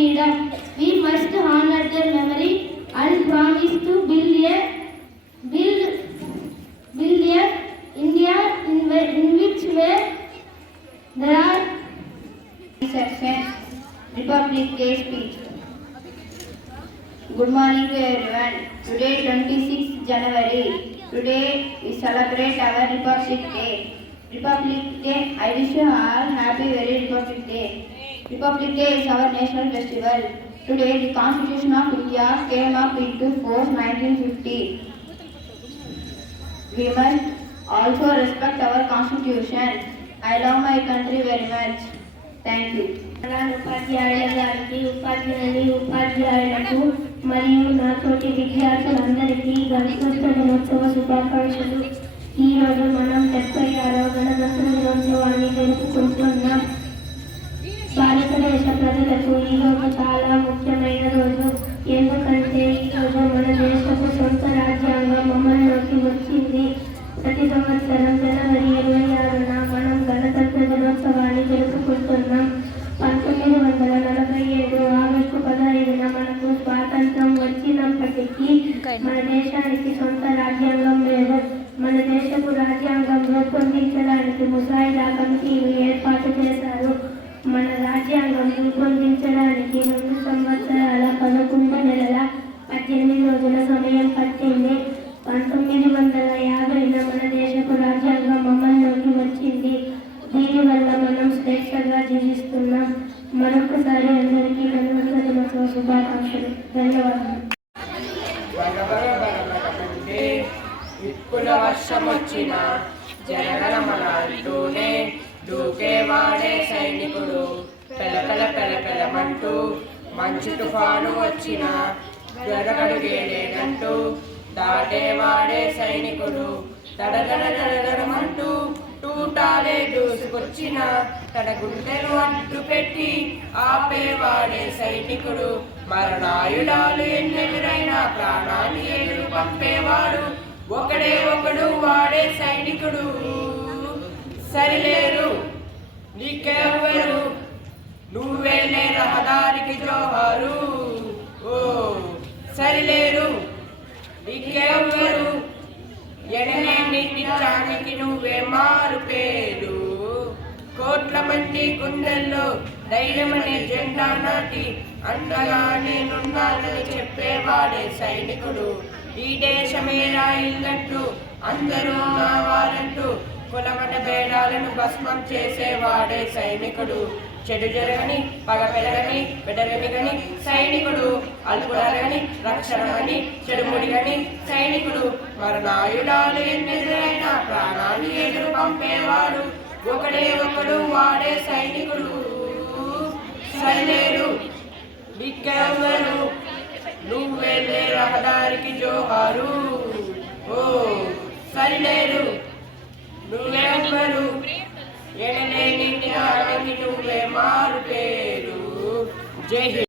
freedom. We must honor their memory and promise to build a India in which way there are sections. Republic Day speech. Good morning to everyone. Today 26th January. Today we celebrate our Republic Day. Republic Day, I wish you all happy very Republic Day. Republic Day is our national festival. Today the Constitution of India came up into force 1950. We must also respect our Constitution. I love my country very much. Thank you. ఉపాధ్యాయులకు మరియు నాతోటి విద్యార్థులందరికీ గణతంత్ర దినోత్సవ శుభాకాంక్షలు. ఈరోజు మనం 76వ గణతంత్ర దినోత్సవాన్ని జరుపుకుంటున్నాం. భారతదేశ ప్రజలకు ఈరోజు చాలా ముఖ్యమైన రోజు. ఎందుకంటే ఈరోజు మన దేశపు సొంత రాజ్యాంగం అమల్లోకి వచ్చింది. ప్రతి సంవత్సరం జనవరి 26న మనం గణతంత్ర దినోత్సవాన్ని జరుపుకుంటున్నాం. 1947 ఆగస్టు 15న మనకు స్వాతంత్రం వచ్చినప్పటికీ మన దేశానికి సొంత రాజ్యాంగం లేదు. మన దేశపు రాజ్యాంగం రూపొందించడానికి ముసాయిదా కమిటీలు ఏర్పాటు చేశారు. మన రాజ్యాంగం రూపొందించడానికి 2 సంవత్సరాల 11 నెలల 18 రోజుల సమయం పట్టింది. 1950న మన దేశపు రాజ్యాంగం అమల్లోకి వచ్చింది. దీనివల్ల మనం స్వేచ్ఛగా జీవిస్తున్నాం. మరొకసారి అందరికీ గణతంత్ర దినోత్సవ శుభాకాంక్షలు. ధన్యవాదాలు. ఇప్పుల వర్షం వచ్చిన జనగణమనంటూనే దూకేవాడే సైనికుడు. పెలపెల పెలపెలమంటూ మంచు తుఫాను వచ్చిన జరగడుగేలేదంటూ దాటేవాడే సైనికుడు. దడదడదడమంటూ టూటాలే దూసుకొచ్చిన తన గుండెను అడ్డు పెట్టి ఆపేవాడే సైనికుడు. మరణాయుధాలు ఎన్నెదురైనా ప్రాణాన్ని ఎదురు పంపేవాడు ఒకడే ఒకడు, వాడే సైనికుడు. సరిలేరు నీకెవ్వరు, నువ్వెళ్ళే రహదారికి జోహారు. ఓ సరిలేరు నీకెవ్వరు, ఎడలేని నిజానికి నువ్వే మారు పేరు. కోట్ల మంది గుండెల్లో ధైర్యమనే జెండా నాటి అండగా నేనున్నానని చెప్పేవాడే సైనికుడు. ఈ దేశమేరా ఇల్లంటూ అందరూ నావాలంటూ కులమట భేదాలను భస్మం చేసేవాడే సైనికుడు. చెడు జరగని పగ పెరగని బెడరనిగని సైనికుడు. అల్పుడరగని రక్షణని చెడుముడిగని సైనికుడు. మరణాయుధాలు ఎన్నెదురైనా ప్రాణాన్ని ఎదురు పంపేవాడు ఒకడే ఒకడు, వాడే సైనికుడు. సరిలేరు నీకెవ్వరు, నువ్వెళ్ళే రహదారికి జోహారు. ఓ సరిలేరు నువ్వెవ్వరు, ఎడలేని నిజానికి నువ్వే మారు పేరు. జై హింద్.